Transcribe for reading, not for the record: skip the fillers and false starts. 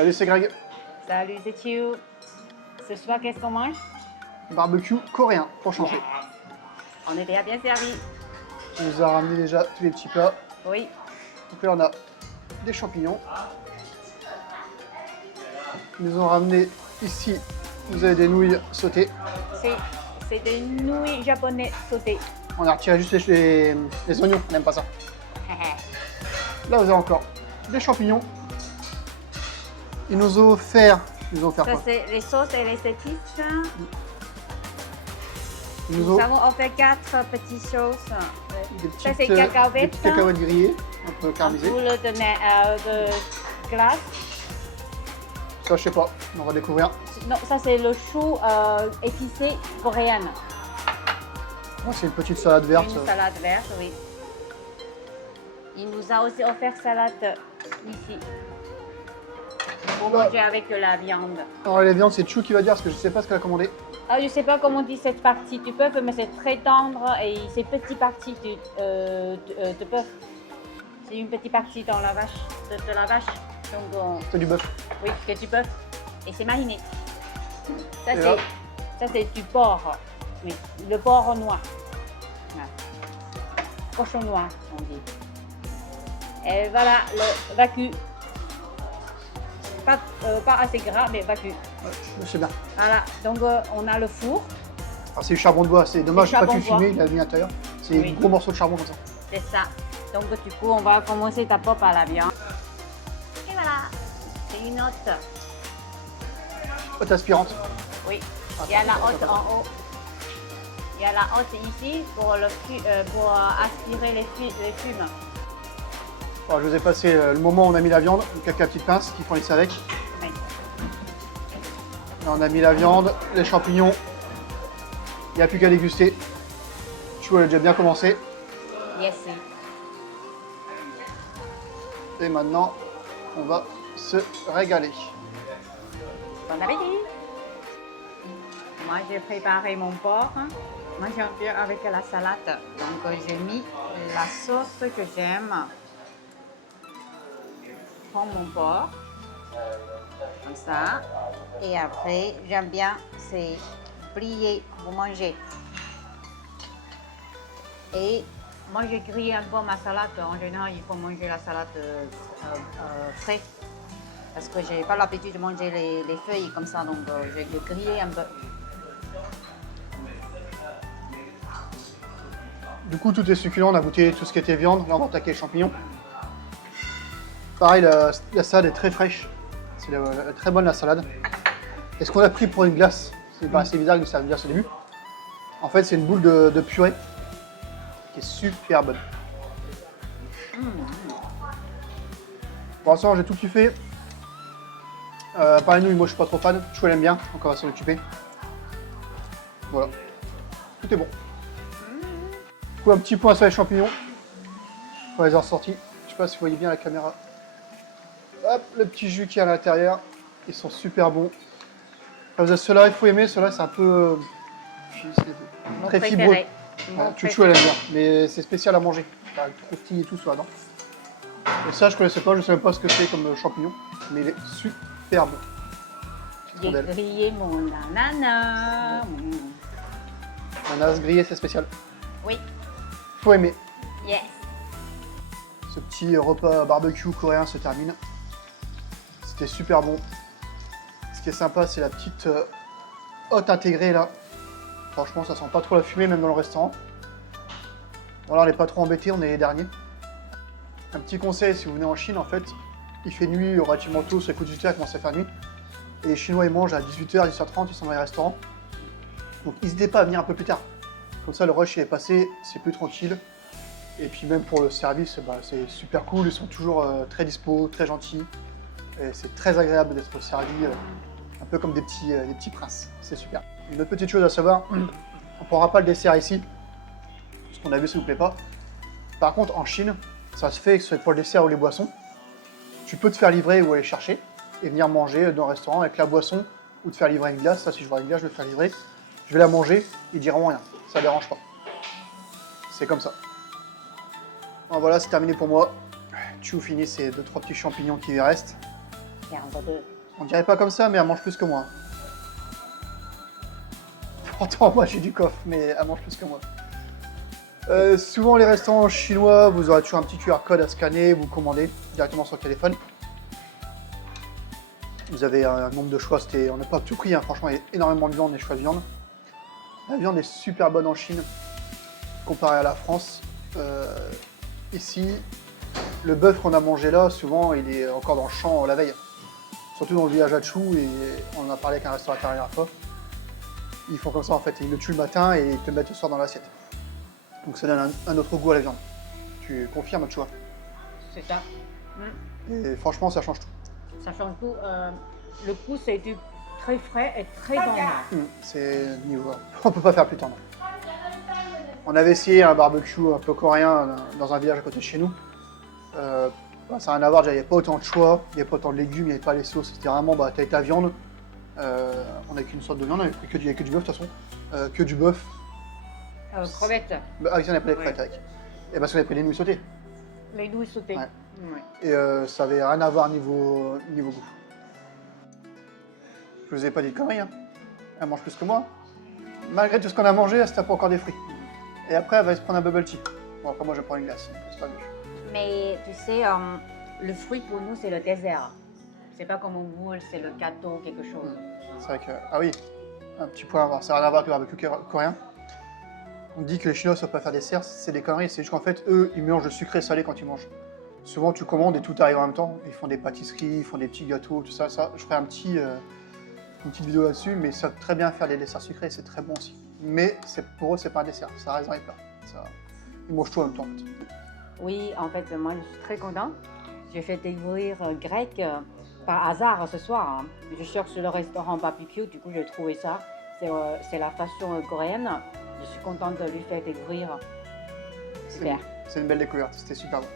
Salut, c'est Greg. Salut, c'est Chiu. Ce soir, qu'est-ce qu'on mange? Barbecue coréen, pour changer. Yes. On était bien servi. On nous a ramené déjà tous les petits plats. Oui. Donc là, on a des champignons. Ils nous ont ramené ici, vous avez des nouilles sautées. C'est des nouilles japonaises sautées. On a retiré juste les oignons, on n'aime pas ça. Là, vous avez encore des champignons. Ils nous ont offert, Ça, quoi? c'est les sauces et les épices. Ils Nous nous ont avons offert 4 petites sauces. Ça, c'est des cacahuètes. petites cacahuètes grillées, un peu Un caramélisées. boule de glace. Ça, je sais pas, on va découvrir. Non, ça, c'est le chou épicé coréen. Moi, c'est une petite salade verte. Une salade verte, oui. Il nous a aussi offert salade ici. Pour manger avec la viande. Alors, les viandes, c'est Chou qui va dire parce que je sais pas ce qu'elle a commandé. Ah, je ne sais pas comment on dit cette partie du bœuf, mais c'est très tendre et ces petites parties de bœuf. C'est une petite partie dans la vache, de la vache. Donc, C'est du bœuf. oui, c'est du bœuf. Et c'est mariné. Et là Ça, c'est du porc. Oui, le porc noir. Voilà. Cochon noir, on dit. Et voilà, le vacu. Pas assez gras, mais vacu. Ouais, c'est bien. Voilà, donc on a le four. Alors, c'est du charbon de bois, c'est dommage, C'est j'ai pas pu charbon de bois. filmer, il a mis à l'intérieur. C'est Oui. des gros morceaux de charbon comme ça. C'est ça. Donc du coup, on va commencer ta pop à la viande. Et voilà, c'est une hotte. Haute aspirante. Oui, il y a la hotte en haut. Il y a la hotte ici pour, pour aspirer les fumes. Alors, je vous ai passé le moment où on a mis la viande, donc avec la petite pince qu'il faut laisser avec. Oui. Là, on a mis la viande, les champignons. Il n'y a plus qu'à déguster. Chou, elle a déjà bien commencé. Yes. Et maintenant, on va se régaler. Bon appétit. Moi, j'ai préparé mon porc. Moi, j'aime bien avec la salade. Donc, j'ai mis la sauce que j'aime. Je prends mon porc, comme ça. Et après, j'aime bien, c'est plier pour manger. Et moi, j'ai grillé un peu ma salade. En général, il faut manger la salade frais. Parce que je n'ai pas l'habitude de manger les feuilles comme ça, donc j'ai grillé un peu. Du coup, tout est succulent, on a goûté tout ce qui était viande. Là, on va attaquer les champignons. Pareil, la salade est très fraîche. C'est très bonne la salade. Et ce qu'on a pris pour une glace, c'est assez bizarre que ça serve une glace au début. En fait, c'est une boule de purée qui est super bonne. Pour l'instant, j'ai tout kiffé. Pareil, nous, moi je suis pas trop fan. Chou, elle aime bien, donc on va s'en occuper. Voilà. Tout est bon. Du coup, un petit point sur les champignons. On les a ressortis. Je sais pas si vous voyez bien la caméra. Hop, le petit jus qui est à l'intérieur. Ils sont super bons. Ceux-là, il faut aimer. Ceux-là, c'est un peu très fibreux. Chouchou, elle aime bien. Mais c'est spécial à manger. T'as le croustille et tout sur la dent. Et ça, je connaissais pas. Je sais même pas ce que c'est comme champignon. Mais il est super bon. J'ai grillé mon ananas. Ananas grillé, c'est spécial. Oui. Faut aimer. Yes. Ce petit repas barbecue coréen se termine. C'était super bon. Ce qui est sympa, c'est la petite hotte intégrée là. Franchement, ça sent pas trop la fumée, même dans le restaurant. Voilà, on n'est pas trop embêtés, on est les derniers. Un petit conseil, si vous venez en Chine, en fait, il fait nuit relativement tôt, sur les coups de 18h, il commence à faire nuit. Et les Chinois, ils mangent à 18h, 18h30, ils sont dans les restaurants. Donc n'hésitez pas à venir un peu plus tard. Comme ça, le rush il est passé, c'est plus tranquille. Et puis même pour le service, c'est super cool, ils sont toujours très dispo, très gentils. Et c'est très agréable d'être servi, un peu comme des petits princes. C'est super. Une autre petite chose à savoir, on ne prendra pas le dessert ici. Ce qu'on a vu, ça ne vous plaît pas. Par contre, en Chine, ça se fait que ce soit pour le dessert ou les boissons. Tu peux te faire livrer ou aller chercher et venir manger dans le restaurant avec la boisson ou te faire livrer une glace. Ça, si je vois une glace, je vais te faire livrer. Je vais la manger, ils diront rien. Ça ne dérange pas. C'est comme ça. Bon, voilà, c'est terminé pour moi. Tu finis ces 2-3 petits champignons qui restent. C'est entre deux. On dirait pas comme ça, mais elle mange plus que moi. Pourtant, moi j'ai du coffre, mais elle mange plus que moi. Souvent, les restaurants chinois, vous aurez toujours un petit QR code à scanner, vous commandez directement sur le téléphone. Vous avez un nombre de choix, on n'a pas tout pris, hein. Franchement, il y a énormément de viande, des choix de viande. La viande est super bonne en Chine, comparée à la France. Ici, le bœuf qu'on a mangé là, souvent, il est encore dans le champ la veille. Surtout dans le village à Chou, et on en a parlé avec un restaurateur la dernière fois. Ils font comme ça en fait, ils le tuent le matin et ils te le mettent le soir dans l'assiette. Donc ça donne un autre goût à la viande. Tu confirmes, tu vois. C'est ça. Et franchement, ça change tout. Ça change tout. Le goût, c'est du très frais et très bon. C'est niveau. On peut pas faire plus tendre. On avait essayé un barbecue un peu coréen dans un village à côté de chez nous. Ça n'a rien à voir, il n'y avait pas autant de choix, il n'y avait pas autant de légumes, il n'y avait pas les sauces. C'était vraiment, tu avais ta viande. On n'avait qu'une sorte de viande, on avait pris que du bœuf de toute façon. Que du bœuf. Crevettes. Ah, ici on avait pas les crevettes avec. Et parce qu'on avait pris les nouilles sautées. Les nouilles sautées. Ouais. Ouais. Et ça avait rien à voir niveau goût. Je vous ai pas dit de conneries, hein. Elle mange plus que moi. Malgré tout ce qu'on a mangé, elle se tape encore des fruits. Et après, elle va se prendre un bubble tea. Bon, après, moi, je prends une glace. C'est pas mieux. Mais tu sais, le fruit pour nous, c'est le dessert. C'est pas comme au moule, c'est le gâteau, quelque chose. C'est vrai que. Ah oui, un petit point à voir. Ça n'a rien à voir avec le barbecue coréen. On dit que les Chinois ne savent pas faire des desserts, c'est des conneries. C'est juste qu'en fait, eux, ils mélangent le sucré et salé quand ils mangent. Souvent, tu commandes et tout arrive en même temps. Ils font des pâtisseries, ils font des petits gâteaux, tout ça. Je ferai une petite vidéo là-dessus, mais ils savent très bien faire des desserts sucrés, c'est très bon aussi. Mais pour eux, c'est pas un dessert, ça reste dans les plats. Ils mangent tout en même temps. En fait. Oui, en fait, moi, je suis très contente. J'ai fait découvrir grec par hasard ce soir. Hein. Je cherche le restaurant barbecue, du coup, j'ai trouvé ça. C'est la façon coréenne. Je suis contente de lui faire découvrir. Super. C'est une belle découverte, c'était super bon.